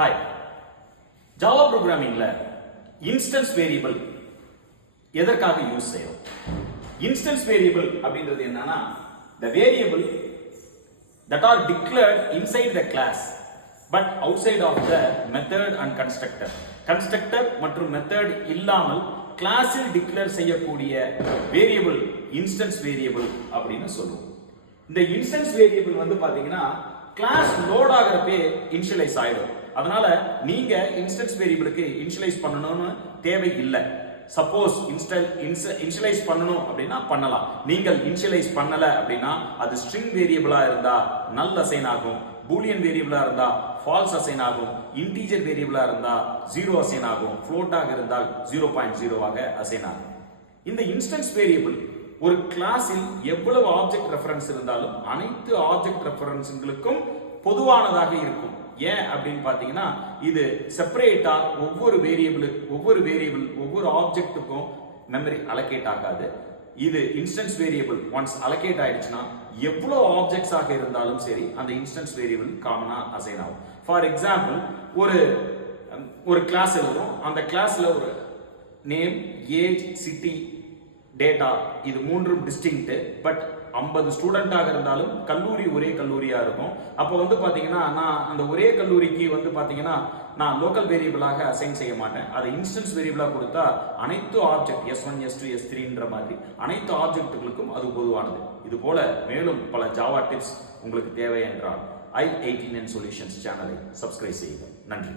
Hi, Java ப்ரோக்ராமிங்ல instance variable எதற்காக use செய்யும்? Instance variable அப்படின்றது என்னன்னா the variable that are declared inside the class but outside of the method and constructor. constructor மற்றும் method இல்லாமல் கிளாஸில் declare செய்யக்கூடிய variable instance variable அப்படின்னு சொல்லுவோம். இந்த இன்ஸ்டன்ஸ் வேரியபிள் வந்து பாத்தீங்கன்னா கிளாஸ் லோட் ஆகிறப்பே இனிஷியலைஸ் ஆயிடும். அதனால நீங்க இன்ஸ்டன்ஸ் வேரியபிளுக்கு இனிஷியலைஸ் பண்ணணும்னு தேவை இல்லை. சப்போஸ் இனிஷியலைஸ் பண்ணணும் அப்படின்னா பண்ணலாம். நீங்கள் இனிஷியலைஸ் பண்ணல அப்படின்னா அது ஸ்ட்ரிங் வேரியபிளா இருந்தா நல் அசைன் ஆகும், பூலியன் வேரியபிளா இருந்தா ஃபால்ஸ் அசைன் ஆகும், இன்டீஜர் வேரியபிளா இருந்தா 0 அசைன் ஆகும், ஃப்ளோட்டாக இருந்தால் 0.0 ஆக அசைன் ஆகும். இந்த இன்ஸ்டன்ஸ் வேரியபிள் ஒரு கிளாஸில் எவ்வளவு ஆப்ஜெக்ட் ரெஃபரன்ஸ் இருந்தாலும் அனைத்து ஆப்ஜெக்ட் ரெஃபரன்ஸ்களுக்கும் பொதுவானதாக இருக்கும். ஏன் அப்படின்னு பாத்தீங்கன்னா இது செப்பரேட்டா ஒவ்வொரு ஆப்ஜெக்ட்டுக்கும் மெமரி அலோகேட் ஆகாது. இது இன்ஸ்டன்ஸ் வேரியபிள் ஒன்ஸ் அலோகேட் ஆயிடுச்சுன்னா எவ்வளவு ஆப்ஜெக்ட்ஸ் ஆக இருந்தாலும் சரி அந்த இன்ஸ்டன்ஸ் வேரியபிள் காமனா அசைன் ஆகும். ஃபார் எக்ஸாம்பிள் ஒரு கிளாஸ் எழுதும். அந்த கிளாஸ்ல ஒரு நேம், ஏஜ், சிட்டி, டேட்டா இது மூன்றும் டிஸ்டிங்க்ட். பட் 50 ஸ்டூடெண்டாக இருந்தாலும் கல்லூரி ஒரே கல்லூரியா இருக்கும். அப்போ வந்து பாத்தீங்கன்னா நான் அந்த ஒரே கல்லூரிக்கு வந்து பாத்தீங்கன்னா நான் லோக்கல் வேரியபிளாக அசைன் செய்ய மாட்டேன். அதை இன்ஸ்டன்ஸ் வேரியபிளா கொடுத்தா அனைத்து ஆப்ஜெக்ட் S1, S2, S3ன்ற மாதிரி அனைத்து ஆப்ஜெக்ட்டுகளுக்கும் அது பொதுவானது. இது போல மேலும் பல ஜாவா டிப்ஸ் உங்களுக்கு தேவை என்றால் i18n சொல்யூஷன்ஸ் சேனலை சப்ஸ்கிரைப் செய்யுங்கள். நன்றி.